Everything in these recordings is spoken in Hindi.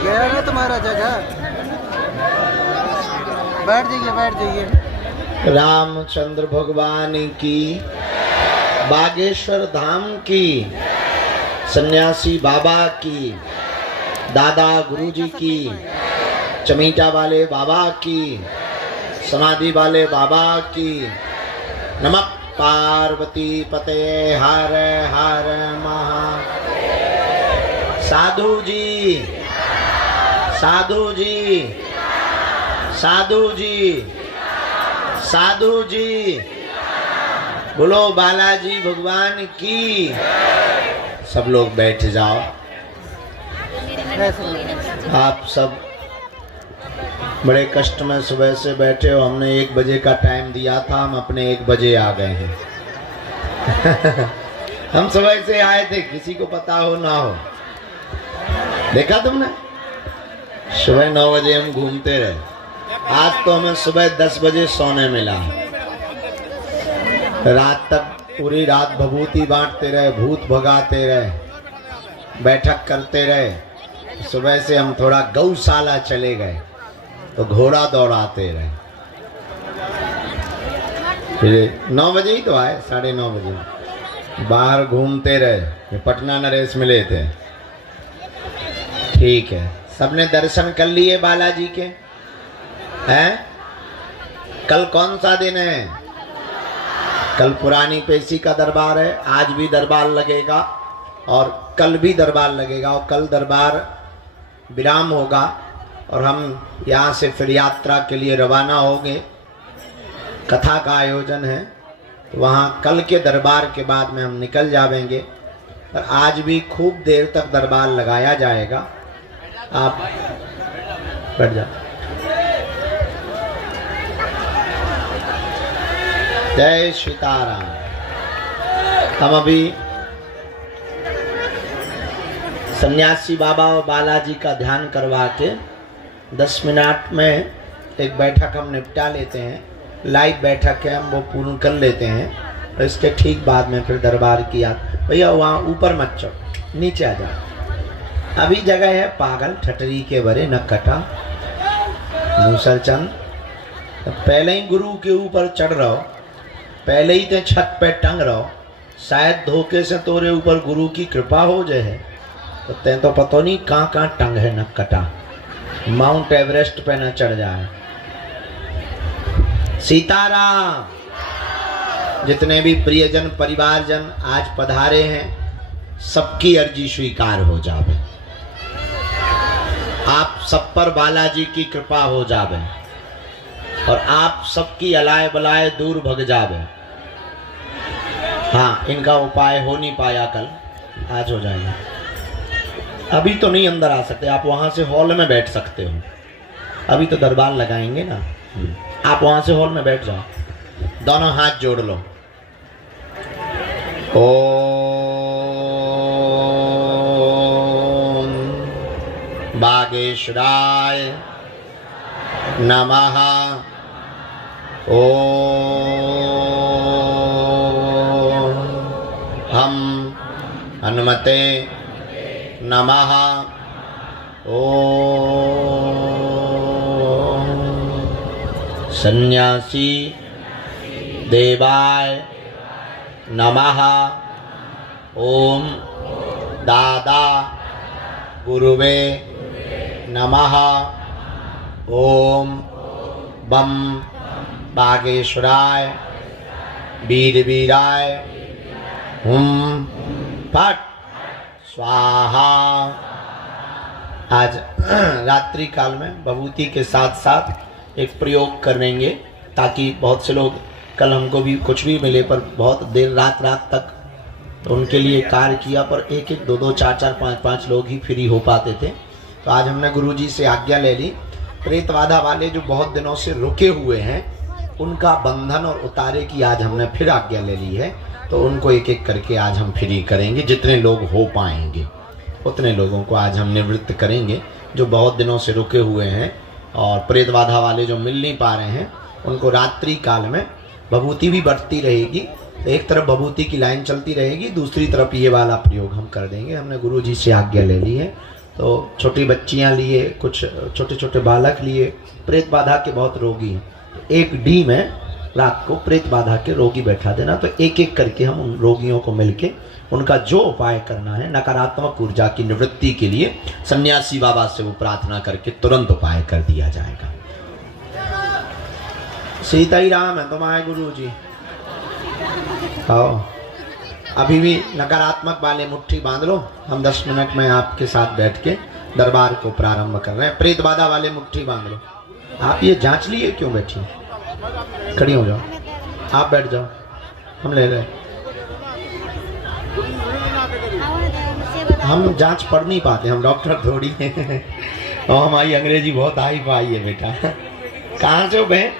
गया ना तुम्हारा जगह, बैठ जाइए बैठ जाइए। रामचंद्र भगवान की, बागेश्वर धाम की, सन्यासी बाबा की, दादा गुरुजी की, चमीटा वाले बाबा की, समाधि वाले बाबा की। नमः पार्वती पते हर हर महा। साधु जी, साधु जी, साधु जी, साधु जी, बोलो बालाजी भगवान की। सब लोग बैठ जाओ। आप सब बड़े कष्ट में सुबह से बैठे हो। हमने 1 बजे का टाइम दिया था, हम अपने 1 बजे आ गए हैं। हम सुबह से आए थे, किसी को पता हो ना हो। देखा तुमने, सुबह 9 बजे हम घूमते रहे। आज तो हमें सुबह 10 बजे सोने मिला। रात तक पूरी रात भभूति बांटते रहे, भूत भगाते रहे, बैठक करते रहे। सुबह से हम थोड़ा गौशाला चले गए तो घोड़ा दौड़ाते रहे। फिर 9 बजे ही तो आए, 9:30 बजे बाहर घूमते रहे। पटना नरेश मिले थे। ठीक है, सबने दर्शन कर लिए बालाजी के हैं। कल कौन सा दिन है? कल पुरानी पेशी का दरबार है। आज भी दरबार लगेगा और कल भी दरबार लगेगा। और कल दरबार विराम होगा और हम यहाँ से फिर यात्रा के लिए रवाना होंगे। कथा का आयोजन है, तो वहाँ कल के दरबार के बाद में हम निकल जाएंगे। पर आज भी खूब देर तक दरबार लगाया जाएगा। आप बैठ जाओ। जय सीताराम। हम अभी सन्यासी बाबा और बालाजी का ध्यान करवा के 10 मिनट में एक बैठक हम निपटा लेते हैं। लाइव बैठक है, हम वो पूर्ण कर लेते हैं। और इसके ठीक बाद में फिर दरबार की याद। भैया वहाँ ऊपर मत चढ़ो, नीचे आ जाओ। अभी जगह है पागल ठटरी के बरे न कटा मूसलचंद। तो पहले ही गुरु के ऊपर चढ़ रहो, पहले ही ते छत पे टंग रहो। शायद धोखे से तोरे ऊपर गुरु की कृपा हो जाए। तो ते तो पता नहीं कहाँ कहाँ टंग है न कटा, माउंट एवरेस्ट पे न चढ़ जाए। सीताराम। जितने भी प्रियजन परिवारजन आज पधारे हैं, सबकी अर्जी स्वीकार हो जावे। आप सब पर बालाजी की कृपा हो जावे और आप सबकी अलाय बलाय दूर भग जावे। हाँ, इनका उपाय हो नहीं पाया कल, आज हो जाएगा। अभी तो नहीं अंदर आ सकते, आप वहां से हॉल में बैठ सकते हो। अभी तो दरबार लगाएंगे ना। आप वहां से हॉल में बैठ जाओ, दोनों हाथ जोड़ लो। बागेश्वराय नमः। हम हनुमते नमः। सन्यासी देवाय नमः। ओम दादा गुरुवे नमः। ओम बम बागेश्वराय वीर वीराय हुम फट स्वाहा। आज रात्रि काल में भभूति के साथ साथ एक प्रयोग करेंगे, ताकि बहुत से लोग, कल हमको भी कुछ भी मिले पर बहुत देर रात तक तो उनके लिए कार्य किया, पर एक एक दो दो चार चार पाँच पाँच लोग ही फ्री हो पाते थे। तो आज हमने गुरुजी से आज्ञा ले ली, प्रेत बाधा वाले जो बहुत दिनों से रुके हुए हैं उनका बंधन और उतारे की आज हमने फिर आज्ञा ले ली है। तो उनको एक एक करके आज हम फ्री करेंगे, जितने लोग हो पाएंगे उतने लोगों को आज हम निवृत्त करेंगे। जो बहुत दिनों से रुके हुए हैं और प्रेत बाधा वाले जो मिल नहीं पा रहे हैं उनको रात्रि काल में भभूति भी बढ़ती रहेगी। एक तरफ भभूति की लाइन चलती रहेगी, दूसरी तरफ ये वाला प्रयोग हम कर देंगे। हमने गुरुजी से आज्ञा ले ली है। तो छोटी बच्चियां लिए, कुछ छोटे छोटे बालक लिए, प्रेत बाधा के बहुत रोगी हैं। एक डी में रात को प्रेत बाधा के रोगी बैठा देना। तो एक एक करके हम उन रोगियों को मिलके उनका जो उपाय करना है नकारात्मक ऊर्जा की निवृत्ति के लिए सन्यासी बाबा से वो प्रार्थना करके तुरंत उपाय कर दिया जाएगा। सीता ही राम है तुम्हारे गुरु जी। आओ, अभी भी नकारात्मक वाले मुट्ठी बांध लो। हम 10 मिनट में आपके साथ बैठ के दरबार को प्रारंभ कर रहे हैं। प्रेत बाधा वाले मुट्ठी बांध लो। आप ये जांच लिए क्यों बैठी? खड़ी हो जाओ, आप बैठ जाओ, हम ले रहे। हम जांच पढ़ नहीं पाते, हम डॉक्टर थोड़ी हैं और हमारी अंग्रेजी बहुत हाई फाई है बेटा। कहाँ से हो बहन?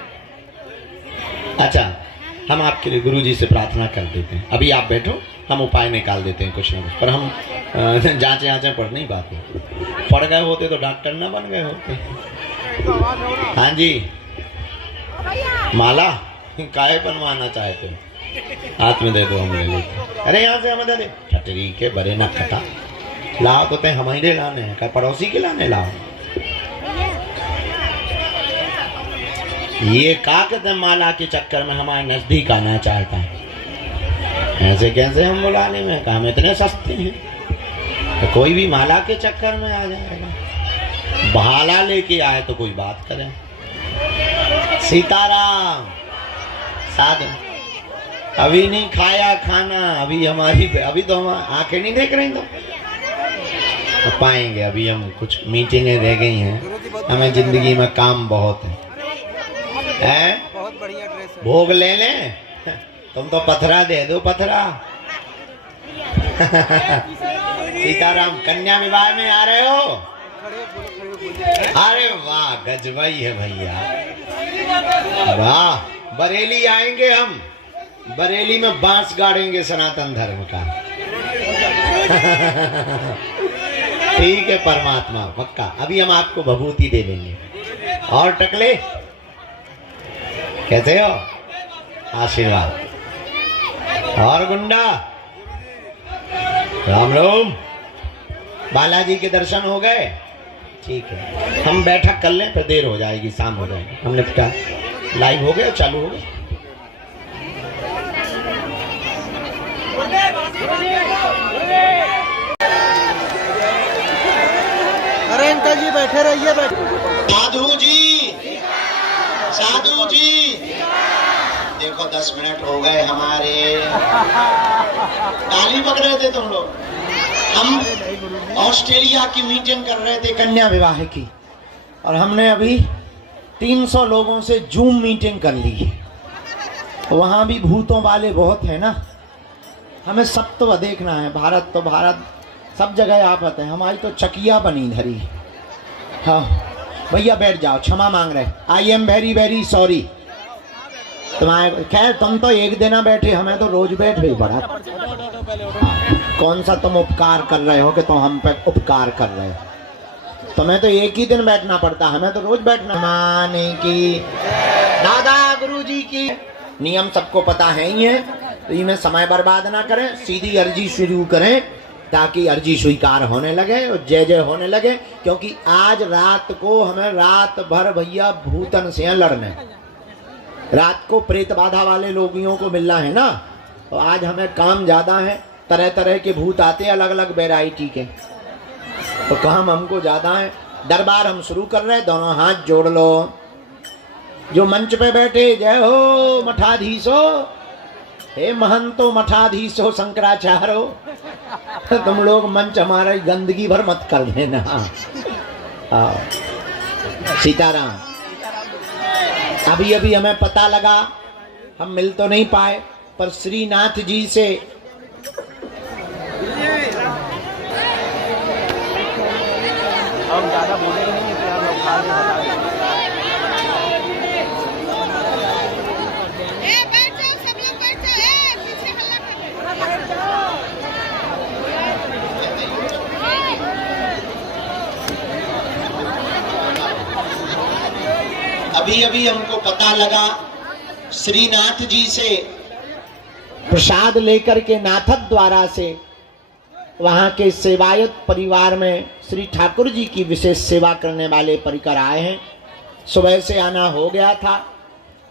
अच्छा, हम आपके लिए गुरुजी से प्रार्थना कर देते हैं। अभी आप बैठो, हम उपाय निकाल देते हैं कुछ ना कुछ, पर हम जांचें पढ़ नहीं पाते। पढ़ गए होते तो डॉक्टर ना बन गए होते। हाँ जी, माला काहे बनवाना चाहते हो? हाथ में दे दो, हम ले लेते। अरे यहाँ से हमें दे दे। ठटरी के बड़े न खटा लाओ तो ते हमारे लाने हैं, क्या पड़ोसी के लाने लाओ? ये का कहते माला के चक्कर में हमारे नजदीक आना चाहता है। ऐसे कैसे हम बुलाने में, हम इतने सस्ते हैं तो कोई भी माला के चक्कर में आ जाएगा। भाला लेके आए तो कोई बात करे। सीताराम साधु, अभी नहीं खाया खाना, अभी तो हम आंखें नहीं देख रही। तो पाएंगे, अभी हम कुछ मीटिंगें रह गई हैं, हमें जिंदगी में काम बहुत है। बहुत बढ़िया ड्रेस है। भोग ले लें, तुम तो पथरा दे दो, पथरा। सीताराम, कन्या विवाह में आ रहे हो? अरे वाह, गजबई है भैया, वाह। बरेली आएंगे हम, बरेली में बांस गाड़ेंगे सनातन धर्म का। ठीक है परमात्मा, पक्का। अभी हम आपको भभूति दे देंगे। और टकले कैसे हो? आशीर्वाद। और गुंडा, राम राम। बालाजी के दर्शन हो गए? ठीक है, हम बैठक कर लें, फिर देर हो जाएगी, शाम हो जाएगी। हमने कहा लाइव हो गया, चालू हो गया। अरे अंकल जी बैठे रहिए, साधु जी, साधु जी, देखो 10 मिनट हो गए हमारे। ताली पकड़ रहे थे तुम लोग। हम ऑस्ट्रेलिया की मीटिंग कर रहे थे कन्या विवाह की, और हमने अभी 300 लोगों से जूम मीटिंग कर ली। वहाँ भी भूतों वाले बहुत है ना, हमें सब तो देखना है। भारत तो भारत, सब जगह आफत है। हमारी तो चकिया बनी धरी। हाँ भैया बैठ जाओ, क्षमा मांग रहे। I am very very sorry. तुम्हारे खैर, तुम तो एक दिन बैठे, हमें तो रोज बैठ भी पड़ा। कौन सा तुम उपकार कर रहे हो कि तुम हम पे उपकार कर रहे हो? तुम्हें तो एक ही दिन बैठना पड़ता, हमें तो रोज बैठना। माने की दादा गुरुजी की नियम सबको पता है ही है, तो इनमें समय बर्बाद ना करें, सीधी अर्जी शुरू करें ताकि अर्जी स्वीकार होने लगे और जय जय होने लगे। क्योंकि आज रात को हमें रात भर भैया भूतन से लड़ने, रात को प्रेत बाधा वाले लोगियों को मिलना है ना, तो आज हमें काम ज्यादा है। तरह तरह के भूत आते हैं, अलग अलग वैरायटी के, तो काम हमको ज्यादा है। दरबार हम शुरू कर रहे हैं, दोनों हाथ जोड़ लो। जो मंच पे बैठे, जय हो मठाधीशो, हे महंतो मठाधीशो शंकराचार्यो, तुम लोग मंच हमारा गंदगी भर मत कर देना। सीताराम। अभी अभी हमें पता लगा, हम मिल तो नहीं पाए, पर श्रीनाथ जी से हम ज्यादा बोलेंगे नहीं तो हम लोग खा के बैठ जाओ, सब लोग बैठ जाओ, पीछे हल्ला कर रहे हो। अभी अभी हमको पता लगा, श्रीनाथ जी से प्रसाद लेकर के नाथक द्वारा से वहां के सेवायत परिवार में श्री ठाकुर जी की विशेष सेवा करने वाले परिकर आए हैं। सुबह से आना हो गया था,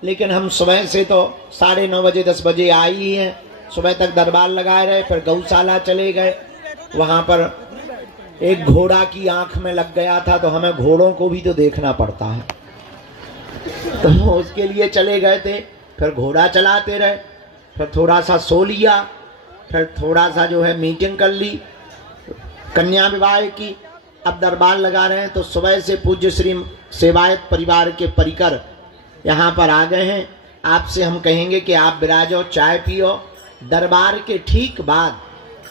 लेकिन हम सुबह से तो 9:30 बजे 10 बजे आई ही हैं। सुबह तक दरबार लगाए रहे, फिर गौशाला चले गए। वहां पर एक घोड़ा की आंख में लग गया था, तो हमें घोड़ों को भी तो देखना पड़ता है, तो उसके लिए चले गए थे। फिर घोड़ा चलाते रहे, फिर थोड़ा सा सो लिया, फिर थोड़ा सा जो है मीटिंग कर ली कन्या विवाह की। अब दरबार लगा रहे हैं, तो सुबह से पूज्य श्री सेवायत परिवार के परिकर यहाँ पर आ गए हैं। आपसे हम कहेंगे कि आप विराजो, चाय पियो। दरबार के ठीक बाद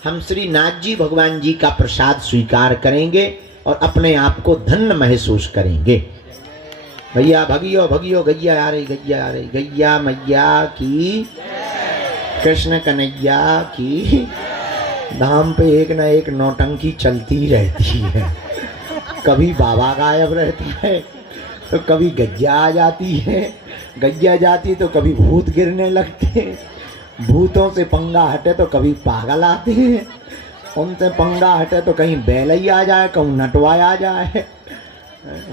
हम श्री नाथ जी भगवान जी का प्रसाद स्वीकार करेंगे और अपने आप को धन्य महसूस करेंगे। भैया भगियो भगियो, गैया आ रही, गैया आ रही, गैया मैया की, कृष्ण कन्हैया की। धाम पे एक न एक नौटंकी चलती रहती है, कभी बाबा गायब रहता है, तो कभी गैया आ जाती है, गैया जाती तो कभी भूत गिरने लगते, भूतों से पंगा हटे तो कभी पागल आते हैं, उनसे पंगा हटे तो कहीं बैलई आ जाए, कहीं नटवा आ जाए।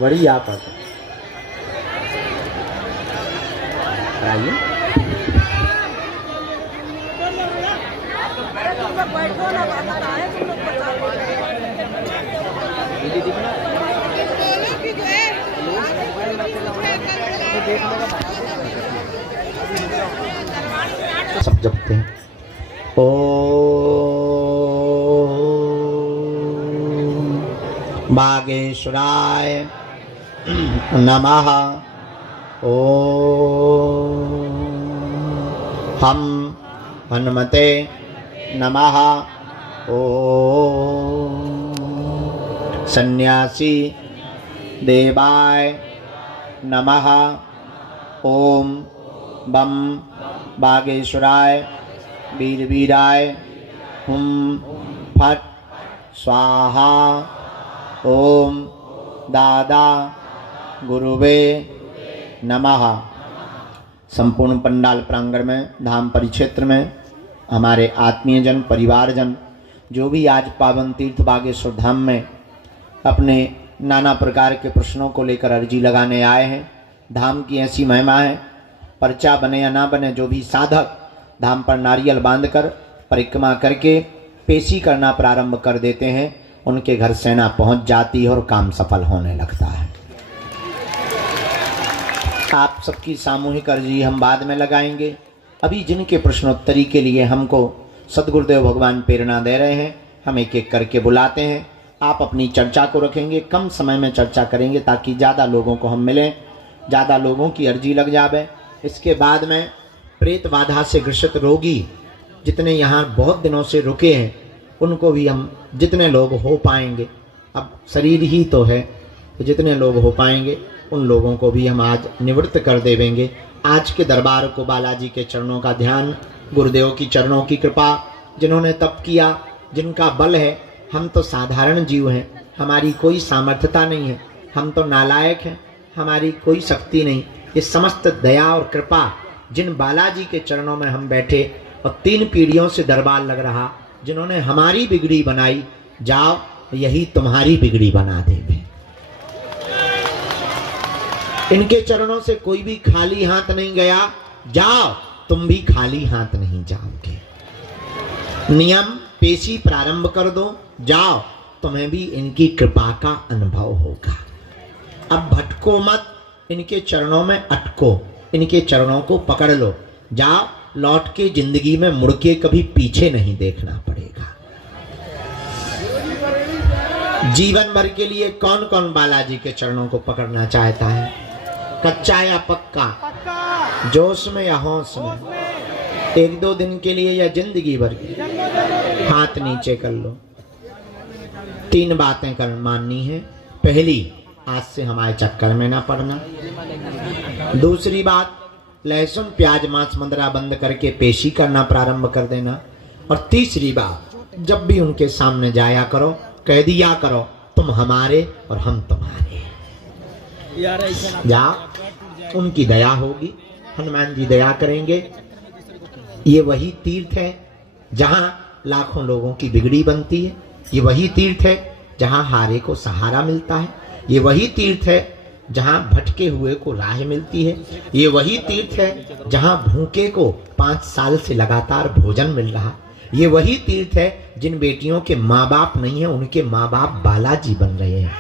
बड़ी आपत आइए। सब जपते हैं। ओम बागेश्वराय नमः। ओम हम हनुमते नमः। ओम सन्यासी देवाय नमः। ओम बम बागेश्वराय वीरवीराय हुम फट स्वाहा। ओम दादा गुरुवे नमः। संपूर्ण पंडाल प्रांगण में, धाम परिक्षेत्र में हमारे आत्मीयजन, परिवारजन जो भी आज पावन तीर्थ बागेश्वर धाम में अपने नाना प्रकार के प्रश्नों को लेकर अर्जी लगाने आए हैं। धाम की ऐसी महिमा है, पर्चा बने या ना बने, जो भी साधक धाम पर नारियल बांधकर परिक्रमा करके पेशी करना प्रारंभ कर देते हैं, उनके घर सेना पहुंच जाती है और काम सफल होने लगता है। आप सबकी सामूहिक अर्जी हम बाद में लगाएंगे। अभी जिनके प्रश्नोत्तरी के लिए हमको सदगुरुदेव भगवान प्रेरणा दे रहे हैं, हम एक एक करके बुलाते हैं। आप अपनी चर्चा को रखेंगे, कम समय में चर्चा करेंगे ताकि ज़्यादा लोगों को हम मिलें, ज़्यादा लोगों की अर्जी लग जावे। इसके बाद में प्रेत बाधा से ग्रसित रोगी जितने यहाँ बहुत दिनों से रुके हैं, उनको भी हम जितने लोग हो पाएंगे, अब शरीर ही तो है, तो जितने लोग हो पाएंगे उन लोगों को भी हम आज निवृत्त कर देवेंगे। आज के दरबार को बालाजी के चरणों का ध्यान, गुरुदेव की चरणों की कृपा, जिन्होंने तप किया, जिनका बल है। हम तो साधारण जीव हैं, हमारी कोई सामर्थ्यता नहीं है, हम तो नालायक हैं, हमारी कोई शक्ति नहीं। ये समस्त दया और कृपा जिन बालाजी के चरणों में हम बैठे और 3 पीढ़ियों से दरबार लग रहा, जिन्होंने हमारी बिगड़ी बनाई, जाओ यही तुम्हारी बिगड़ी बना देवे। इनके चरणों से कोई भी खाली हाथ नहीं गया, जाओ तुम भी खाली हाथ नहीं जाओगे। नियम पेशी प्रारंभ कर दो, जाओ तुम्हें भी इनकी कृपा का अनुभव होगा। अब भटको मत, इनके चरणों में अटको, इनके चरणों को पकड़ लो, जाओ लौट के जिंदगी में मुड़ के कभी पीछे नहीं देखना पड़ेगा। जीवन भर के लिए कौन कौन बालाजी के चरणों को पकड़ना चाहता है? कच्चा या पक्का, जोश में या होश में, एक दो दिन के लिए या जिंदगी भर के? हाथ नीचे कर लो। 3 बातें कर माननी है। पहली, आज से हमारे चक्कर में ना पड़ना। दूसरी बात, लहसुन प्याज मांस मंदरा बंद करके पेशी करना प्रारंभ कर देना। और तीसरी बात, जब भी उनके सामने जाया करो, कह दिया करो तुम हमारे और हम तुम्हारे। जा, उनकी दया होगी, हनुमान जी दया करेंगे। ये वही तीर्थ है जहां लाखों लोगों की बिगड़ी बनती है। ये वही तीर्थ है जहां हारे को सहारा मिलता है। ये वही तीर्थ है जहां भटके हुए को राह मिलती है। ये वही तीर्थ है जहां भूखे को 5 साल से लगातार भोजन मिल रहा। ये वही तीर्थ है जिन बेटियों के माँ बाप नहीं है, उनके माँ बाप बालाजी बन रहे हैं।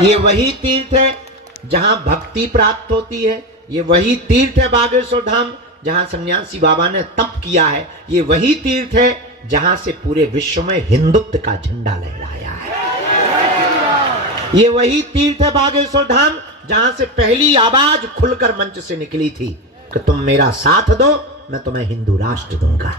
ये वही तीर्थ है जहां भक्ति प्राप्त होती है। ये वही तीर्थ है बागेश्वर धाम जहां सन्यासी बाबा ने तप किया है। ये वही तीर्थ है जहां से पूरे विश्व में हिंदुत्व का झंडा लहराया है। ये वही तीर्थ है बागेश्वर धाम जहां से पहली आवाज खुलकर मंच से निकली थी कि तुम मेरा साथ दो, मैं तुम्हें हिंदू राष्ट्र दूंगा।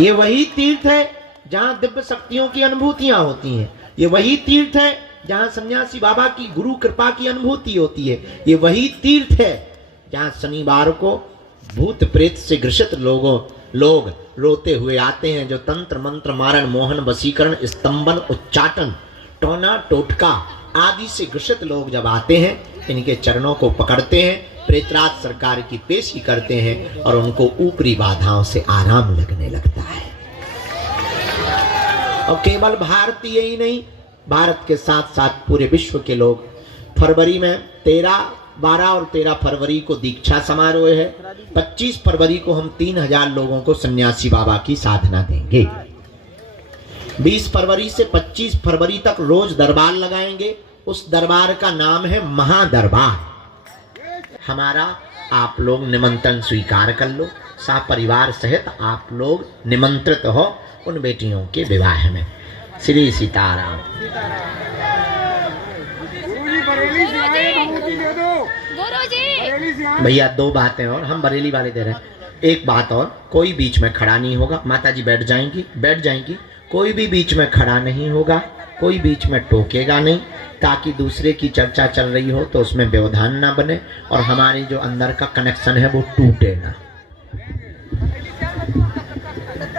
ये वही तीर्थ है जहां दिव्य शक्तियों की अनुभूतियां होती हैं। ये वही तीर्थ है जहां सन्यासी बाबा की गुरु कृपा की अनुभूति होती है। ये वही तीर्थ है जहां शनिवार को भूत प्रेत से ग्रसित लोग रोते हुए आते हैं, जो तंत्र मंत्र मारण मोहन वशीकरण स्तंभन उच्चाटन टोना टोटका आदि से ग्रसित लोग जब आते हैं, इनके चरणों को पकड़ते हैं, प्रेतराज सरकार की पेशी करते हैं और उनको ऊपरी बाधाओं से आराम लगने लगता है। और केवल भारतीय ही नहीं, भारत के साथ साथ पूरे विश्व के लोग फरवरी में 12 और 13 फरवरी को दीक्षा समारोह है। 25 फरवरी को हम 3000 लोगों को सन्यासी बाबा की साधना देंगे। 20 फरवरी से 25 फरवरी तक रोज दरबार लगाएंगे। उस दरबार का नाम है महादरबार। हमारा आप लोग निमंत्रण स्वीकार कर लो, सपरिवार सहित आप लोग निमंत्रित हो उन बेटियों के विवाह में। श्री सीताराम। भैया 2 बातें और, हम बरेली वाले दे रहे हैं। एक बात और, कोई बीच में खड़ा नहीं होगा। माता जी बैठ जाएंगी। कोई भी बीच में खड़ा नहीं होगा, कोई बीच में टोकेगा नहीं, ताकि दूसरे की चर्चा चल रही हो तो उसमें व्यवधान ना बने और हमारी जो अंदर का कनेक्शन है वो टूटे ना।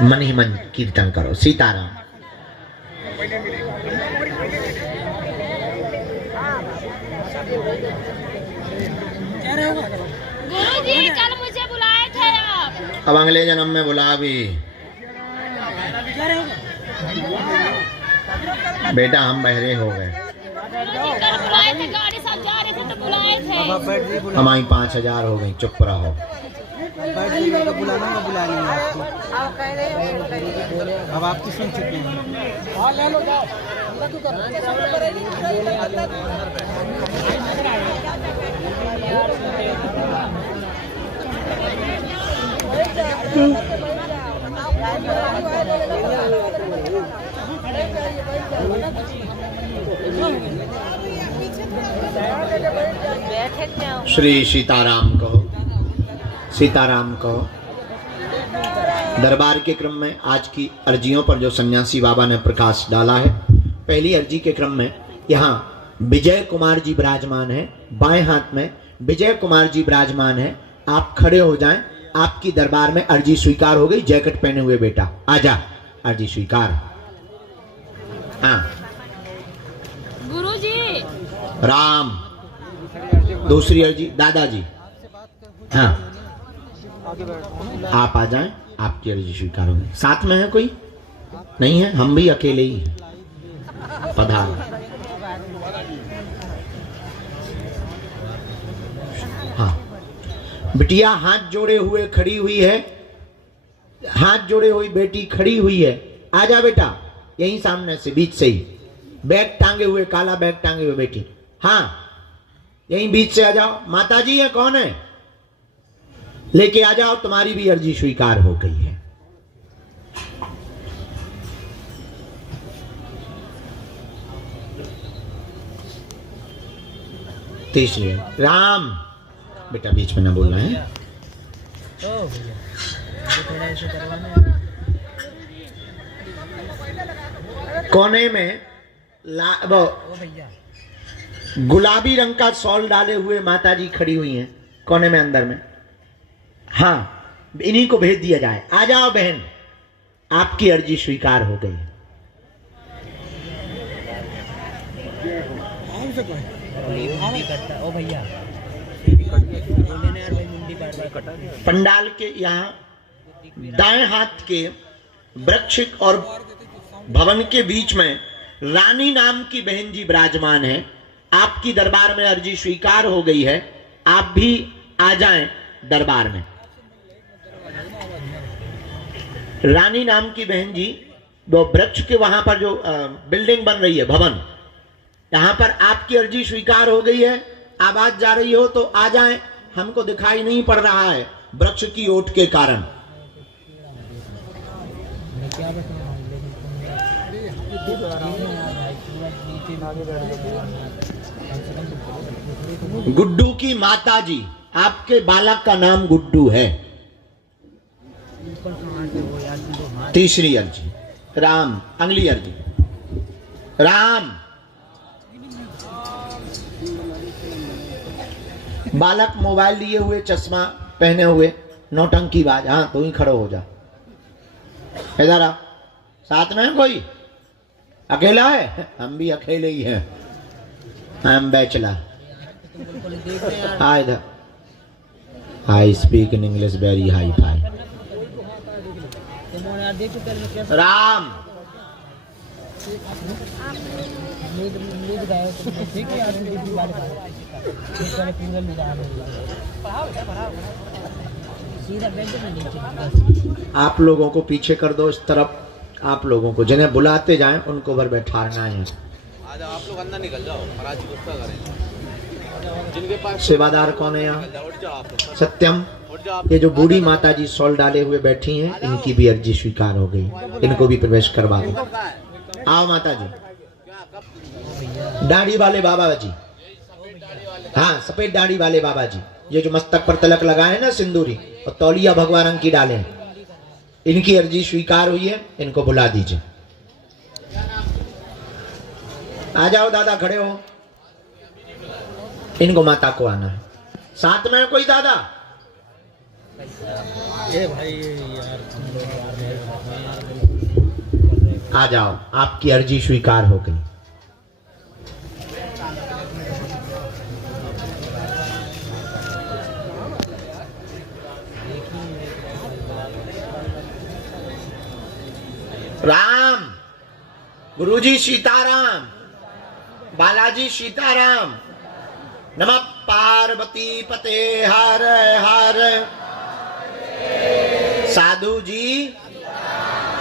मन ही मन कीर्तन करो। सीताराम। गुरुजी कल मुझे बुलाए थे आप। अब अगले जन्म में बुला भी। बेटा हम बहरे हो गए। कल बुलाए थे, गाड़ी सब जा रहे थे तो बुलाए थे। हमारी 5000 हो गई। चुप रहो। बुलाना मैं बुला लेंगे आपको। अब आपकी सुन चुके हैं। ले लो जाओ। श्री सीताराम कहो। सीताराम कहो। दरबार के क्रम में आज की अर्जियों पर जो सन्यासी बाबा ने प्रकाश डाला है, पहली अर्जी के क्रम में यहाँ विजय कुमार जी विराजमान है। बाएं हाथ में विजय कुमार जी विराजमान है। आप खड़े हो जाएं। आपकी दरबार में अर्जी स्वीकार हो गई। जैकेट पहने हुए बेटा आजा, अर्जी स्वीकार। हाँ गुरुजी। राम। दूसरी अर्जी दादाजी। हाँ आप आ जाएं, आपकी अर्जी स्वीकार होगी। साथ में है कोई? नहीं है, हम भी अकेले ही हैं। पधारो। हाँ बिटिया हाथ जोड़े हुए खड़ी हुई है। हाथ जोड़े हुई बेटी खड़ी हुई है। आजा बेटा, यहीं सामने से बीच से ही। बैग टांगे हुए, काला बैग टांगे हुए बेटी। हाँ यहीं बीच से आ जाओ। माता जी है, कौन है? लेके आ जाओ, तुम्हारी भी अर्जी स्वीकार हो गई है। तीसरी राम, बेटा बीच में ना बोलना है। कोने में गुलाबी रंग का शॉल डाले हुए माता जी खड़ी हुई हैं कोने में अंदर में। हाँ, इन्हीं को भेज दिया जाए। आ जाओ बहन, आपकी अर्जी स्वीकार हो गई है। पंडाल के यहाँ दाएं हाथ के वृक्ष और भवन के बीच में रानी नाम की बहन जी विराजमान है। आपकी दरबार में अर्जी स्वीकार हो गई है, आप भी आ जाएं दरबार में। रानी नाम की बहन जी, वो वृक्ष के वहां पर जो बिल्डिंग बन रही है, भवन, यहां पर आपकी अर्जी स्वीकार हो गई है। आवाज जा रही हो तो आ जाएं, हमको दिखाई नहीं पड़ रहा है वृक्ष की ओट के कारण। गुड्डू की माता जी, आपके बालक का नाम गुड्डू है। तीसरी अर्जी राम, अगली अर्जी राम। बालक मोबाइल लिए हुए, चश्मा पहने हुए, नौटंकी बाज। हाँ, तू ही खड़ो हो जा। इधर आ, साथ में कोई अकेला है? हम भी अकेले ही हैं, हम बैचलर। इधर I speak in English very hi fi. Ram, आप लोगों को पीछे कर दो इस तरफ। आप लोगों को जिन्हें बुलाते जाएं उनको ऊपर बैठाना है। आज आप लोग अंदर निकल जाओ, महाराज जी गुस्सा करें। जिनके पास सेवादार कौन है यहाँ? सत्यम। ये जो बूढ़ी माता जी शॉल डाले हुए बैठी हैं, इनकी भी अर्जी स्वीकार हो गई, इनको भी प्रवेश करवा दो। आओ माता जी। दाढ़ी वाले बाबा जी, हाँ, सफेद दाढ़ी वाले बाबा जी, ये जो मस्तक पर तिलक लगाए ना सिंदूरी, और तौलिया भगवा रंग की डाले, इनकी अर्जी स्वीकार हुई है, इनको बुला दीजिए। आ जाओ दादा, खड़े हो। इनको माता को आना है। साथ में कोई दादा? ये भाई यार, आ जाओ, आपकी अर्जी स्वीकार हो गई। राम, गुरुजी सीताराम, बालाजी सीताराम। नमः पार्वती पते हर हर। साधु जी,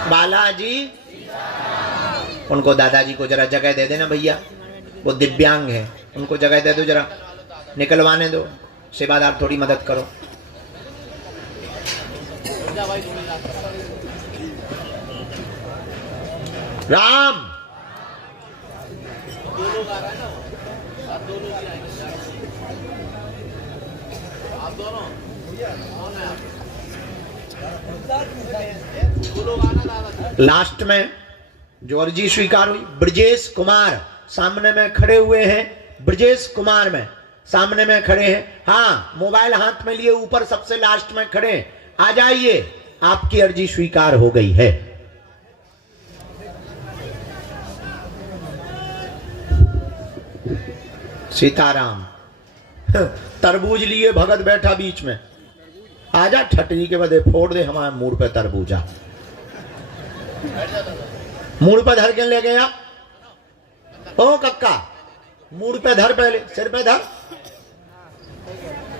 बालाजी, उनको दादाजी को जरा जगह दे देना भैया, वो दिव्यांग है, उनको जगह दे दो, जरा निकलवाने दो। सेवादार थोड़ी मदद करो। राम, लास्ट में जो अर्जी स्वीकार हुई, ब्रजेश कुमार सामने में खड़े हुए हैं। ब्रजेश कुमार में सामने में खड़े हैं। हाँ, मोबाइल हाथ में लिए ऊपर सबसे लास्ट में खड़े। आ जाइए, आपकी अर्जी स्वीकार हो गई है। सीताराम। तरबूज लिए भगत बैठा बीच में। आजा, ठटनी के बदे फोड़ दे हमारे मुड़ पे तरबूजा। मुड़ पे धर के ले गया। ओ कक्का, मुड़ पे धर, पहले सिर पे धर।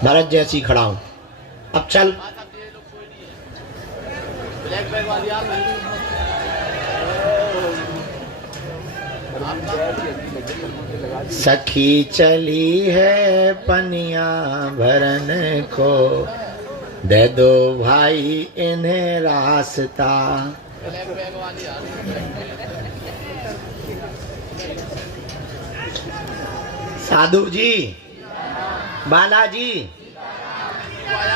भरत जैसी खड़ा हूं। अब चल। सखी चली है पनिया भरन को, दे दो भाई इन्हें रास्ता। साधु जी, बालाजी,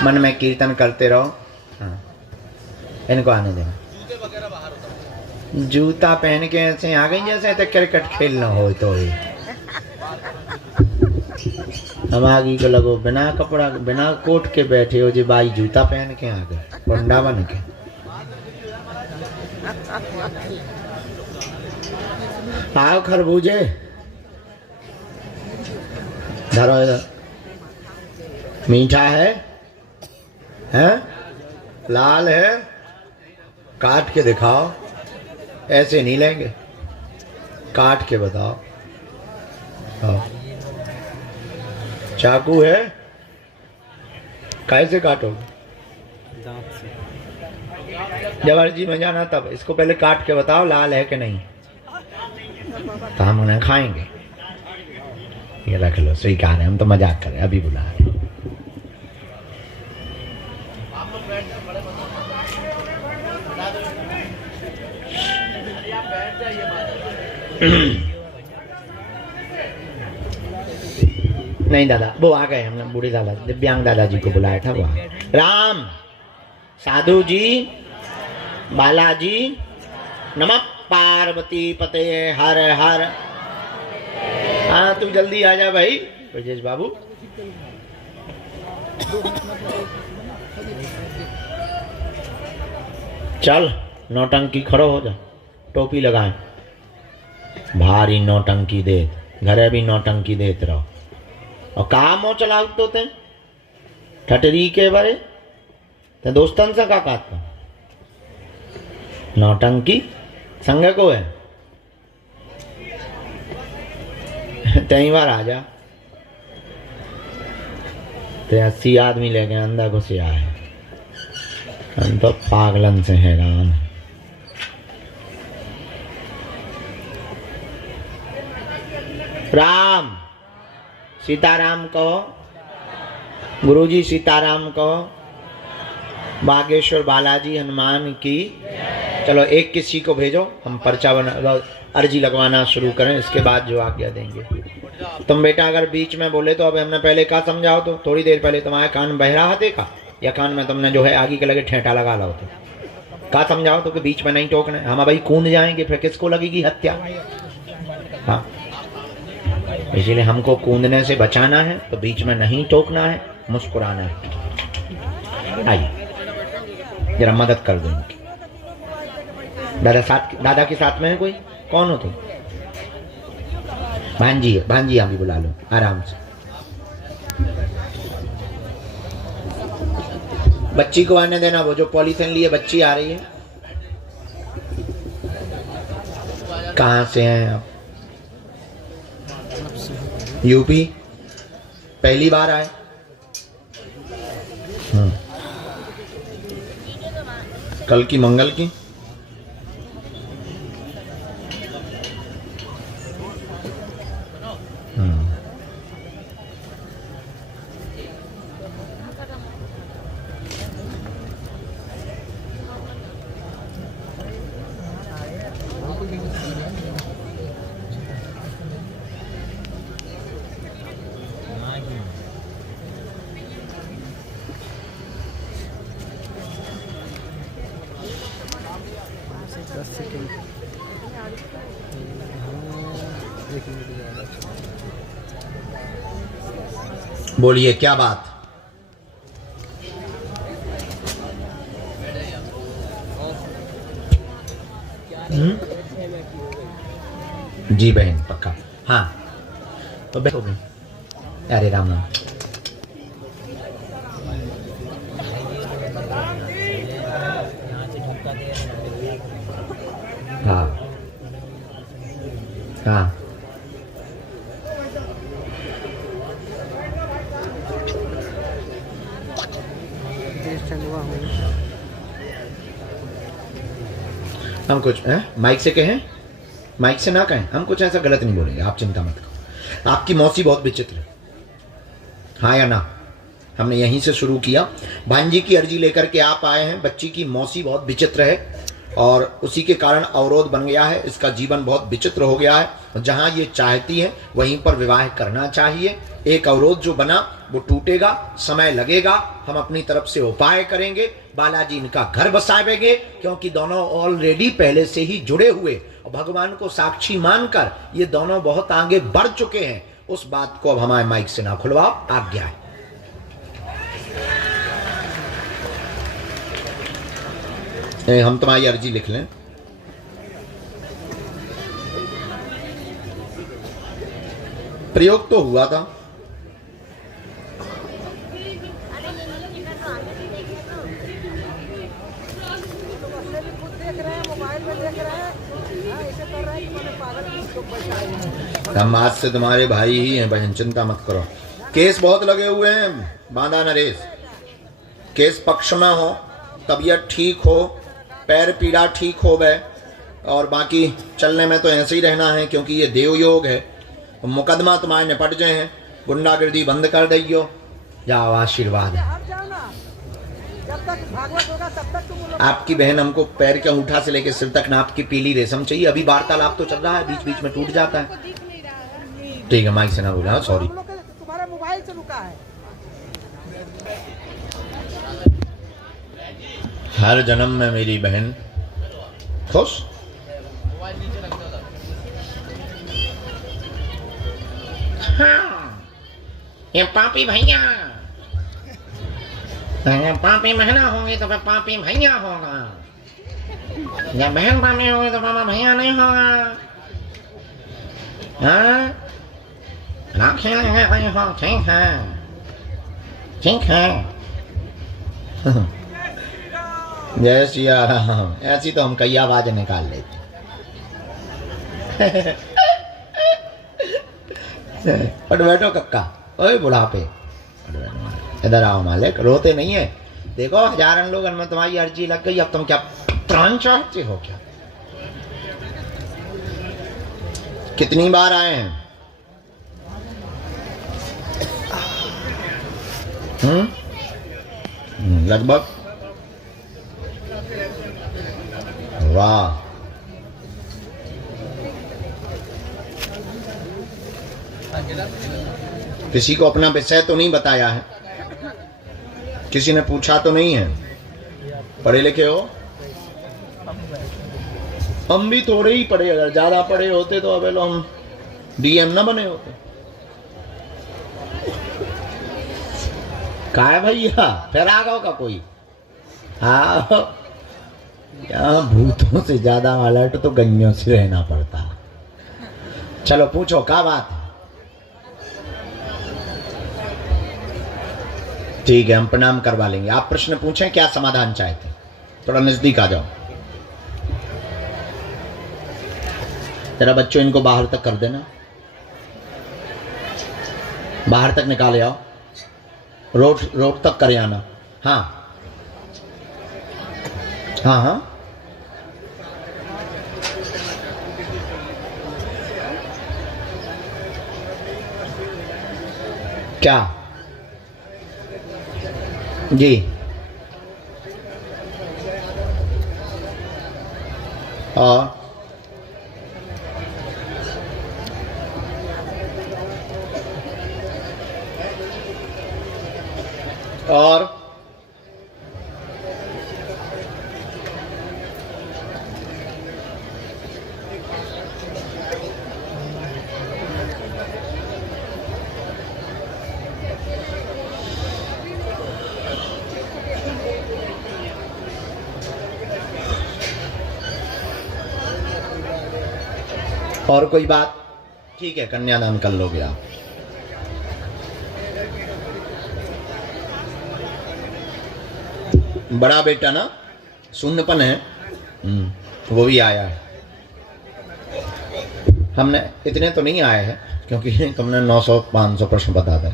मन में कीर्तन करते रहो। हाँ, इनको आने देना। जूता पहन के ऐसे आ गई जैसे तो क्रिकेट खेलना हो तो ही हम आगे को लगो बिना कपड़ा बिना कोट के बैठे हो जी, भाई जूता पहन के आ गए पंडा बन के। आओ खरबूजे, धरो इधर। मीठा है? लाल है? काट के दिखाओ, ऐसे नहीं लेंगे, काट के बताओ। चाकू है? कैसे काटोगे? दांत से। जब अर्जी में जाना तब इसको पहले काट के बताओ लाल है कि नहीं, तो हम उन्हें खाएंगे। ये रख लो, स्वीकार है, हम तो मजाक करें, अभी बुला रहे। नहीं दादा, वो आ गए, हमने बूढ़े दादा दिव्यांग दादाजी को बुलाया था। वो राम, साधु जी, बालाजी, नमः पार्वती पते हर हर। हाँ तू जल्दी आ जा भाई ब्रजेश बाबू। चल नौटंकी, खड़ो हो जा, टोपी लगाए। भारी नौटंकी दे, घरे भी नौटंकी देते रहो। और कहा मोह चलाओ तो ते ठटरी के बारे ते दोस्तन से का कहता नौटंकी संग को है। तई बार आ जा, ते 80 आदमी लेके अंदर घुसे आए। हम तो पागलन से हैरान। राम सीताराम कहो, गुरुजी सीताराम कहो, बागेश्वर बालाजी हनुमान की। चलो एक किसी को भेजो, हम पर्चा बना अर्जी लगवाना शुरू करें, इसके बाद जो आज्ञा देंगे। तुम बेटा अगर बीच में बोले तो अब हमने पहले कहा समझाओ, तो थोड़ी देर पहले तुम्हारे कान बह रहा देखा, या कान में तुमने जो है आगे के लगे ठेठा लगा लो, तो कहा समझाओ तो कि बीच में नहीं टोकना है। हम भाई कूद जाएंगे फिर किसको लगेगी हत्या। हाँ इसीलिए हमको कूदने से बचाना है, तो बीच में नहीं टोकना है, मुस्कुराना है। आइए जरा मदद कर दो। दादा के साथ में है कोई? कौन हो तुम? भांजी है, भांजी अभी बुला लो आराम से। बच्ची को आने देना, वो जो पॉलीथिन लिए बच्ची आ रही है। कहाँ से हैं आप? यूपी? पहली बार आए? कल की मंगल की? बोलिए क्या बात? जी बहन पक्का। हाँ तो बैठो। अरे राम राम। हाँ हाँ हम कुछ माइक से कहें? माइक से ना कहें, हम कुछ ऐसा गलत नहीं बोलेंगे, आप चिंता मत करो। आपकी मौसी बहुत विचित्र है, हाँ या ना? हमने यहीं से शुरू किया। भांजी की अर्जी लेकर के आप आए हैं, बच्ची की मौसी बहुत विचित्र है और उसी के कारण अवरोध बन गया है, इसका जीवन बहुत विचित्र हो गया है। जहां ये चाहती है वहीं पर विवाह करना चाहिए। एक अवरोध जो बना वो टूटेगा, समय लगेगा, हम अपनी तरफ से उपाय करेंगे, बालाजी इनका घर बसावेंगे, क्योंकि दोनों ऑलरेडी पहले से ही जुड़े हुए और भगवान को साक्षी मानकर ये दोनों बहुत आगे बढ़ चुके हैं। उस बात को अब हमारे माइक से ना खुलवाओ, आज्ञा है। हम तुम्हारी अर्जी लिख लें। प्रयोग तो हुआ था, हम आज से तुम्हारे भाई ही हैं बहन, चिंता मत करो। केस बहुत लगे हुए हैं, बांधा नरेश। केस पक्ष में हो, तबीयत ठीक हो, पैर पीड़ा ठीक हो गए, और बाकी चलने में तो ऐसे ही रहना है क्योंकि ये देव योग है। मुकदमा तुम्हारे निपट गए हैं, गुंडागिर्दी बंद कर दियो, जाओ आशीर्वाद। आपकी बहन हमको पैर के अंगूठा से लेकर सिर तक नाप की पीली रेशम चाहिए। अभी वार्तालाप तो चल रहा है, बीच बीच में टूट जाता है। ठीक है, माइक से ना बोला, सॉरी। तुम्हारा मोबाइल से रुका है। हर जन्म में मेरी बहन खुश। हाँ, ये पापी भैया, पापी बहना होंगी तो फिर पापी भैया होगा, जब बहन पापी होगी तो पापा भैया नहीं होगा। हाँ, ठीक है, ठीक है। जय सिया राम। ऐसी तो हम कई आवाज निकाल लेते। पट बैठो कक्का, ओए बुढ़ापे, इधर आओ मालिक, रोते नहीं है। देखो हजारन लोग में तुम्हारी अर्जी लग गई, अब तुम क्या प्राण चाहते हो क्या? कितनी बार आए हैं? लगभग। वाह, किसी को अपना विषय तो नहीं बताया है, किसी ने पूछा तो नहीं है। पढ़े लिखे हो? हम भी थोड़े ही पढ़े, अगर ज्यादा पढ़े होते तो अब हम डीएम ना बने होते। का है भैया, फिर आ गओ का कोई? हाँ, यहाँ भूतों से ज्यादा अलर्ट तो गंजों से रहना पड़ता। चलो पूछो, क्या बात है? ठीक है, हम प्रणाम करवा लेंगे। आप प्रश्न पूछें, क्या समाधान चाहते हैं? थोड़ा नजदीक आ जाओ जरा। बच्चों, इनको बाहर तक कर देना, बाहर तक निकाले आओ, रोड तक करे आना। हाँ हाँ हाँ, क्या जी? और और कोई बात? ठीक है, कन्यादान कर लोगे आप। बड़ा बेटा ना शून्यपन है, वो भी आया है। हमने इतने तो नहीं आए हैं क्योंकि तुमने 900-500 प्रश्न बता दिए।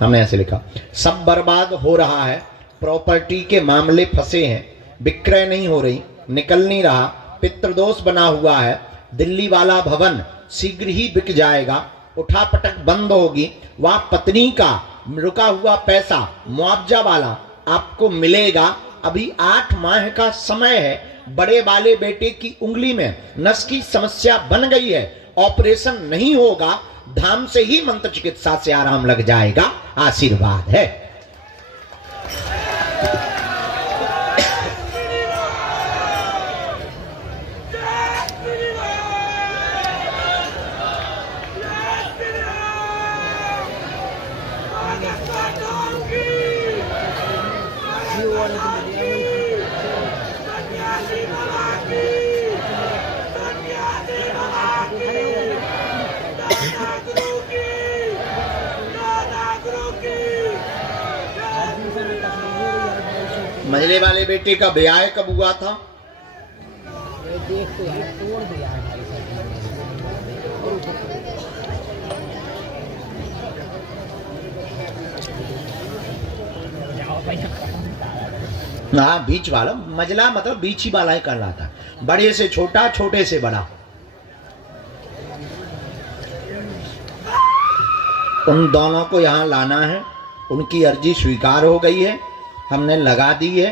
हमने ऐसे लिखा, सब बर्बाद हो रहा है, प्रॉपर्टी के मामले फंसे हैं, विक्रय नहीं हो रही, निकल नहीं रहा, पितृदोष बना हुआ है, दिल्ली वाला भवन शीघ्र ही बिक जाएगा, उठापटक बंद होगी, वह पत्नी का रुका हुआ पैसा मुआवजा वाला आपको मिलेगा। अभी 8 माह का समय है। बड़े वाले बेटे की उंगली में नस की समस्या बन गई है, ऑपरेशन नहीं होगा, धाम से ही मंत्र चिकित्सा से आराम लग जाएगा। आशीर्वाद है। मजले वाले बेटे का ब्याह कब हुआ था? हाँ, बीच वाला। मजला मतलब बीच ही वाला ही कहलाता है। बड़े से छोटा, छोटे से बड़ा। उन दोनों को यहाँ लाना है। उनकी अर्जी स्वीकार हो गई है, हमने लगा दी है।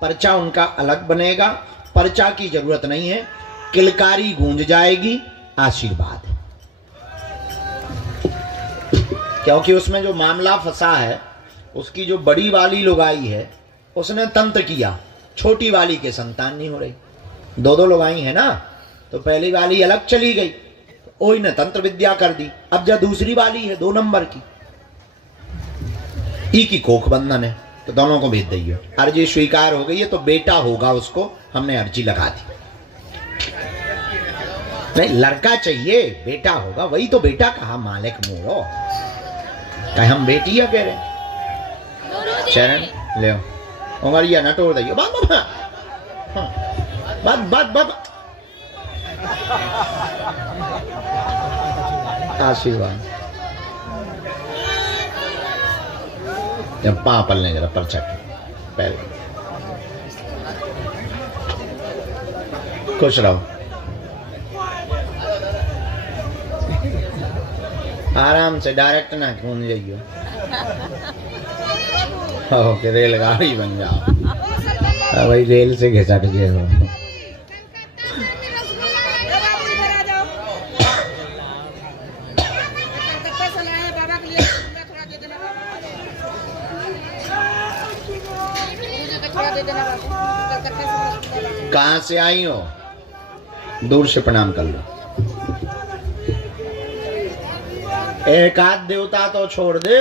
पर्चा उनका अलग बनेगा, पर्चा की जरूरत नहीं है, किलकारी गूंज जाएगी। आशीर्वाद। क्योंकि उसमें जो मामला फंसा है, उसकी जो बड़ी वाली लुगाई है उसने तंत्र किया, छोटी वाली के संतान नहीं हो रही। 2 लुगाई है ना, तो पहली वाली अलग चली गई, ओई ने तंत्र विद्या कर दी। अब जब दूसरी वाली है 2 नंबर की, ई की कोख बंधन है, तो दोनों को भेज दिए। अर्जी स्वीकार हो गई है, तो बेटा होगा उसको, हमने अर्जी लगा दी। नहीं, लड़का चाहिए, बेटा होगा, वही तो बेटा कहा। मालिक मोड़ो, कहे हम बेटिया कह रहे। चरण ले उंगलिया न तोड़ दियो। बात आशीर्वाद। पा पलने जरा पर्चा पहले। खुश रहो, आराम से, डायरेक्ट ना घूम जाइयो। ओके, रेलगाड़ी बन जाओ भाई, रेल से घिसट गए हो। कहां से आई हो? दूर से प्रणाम कर लो। एक आध देवता तो छोड़ दे।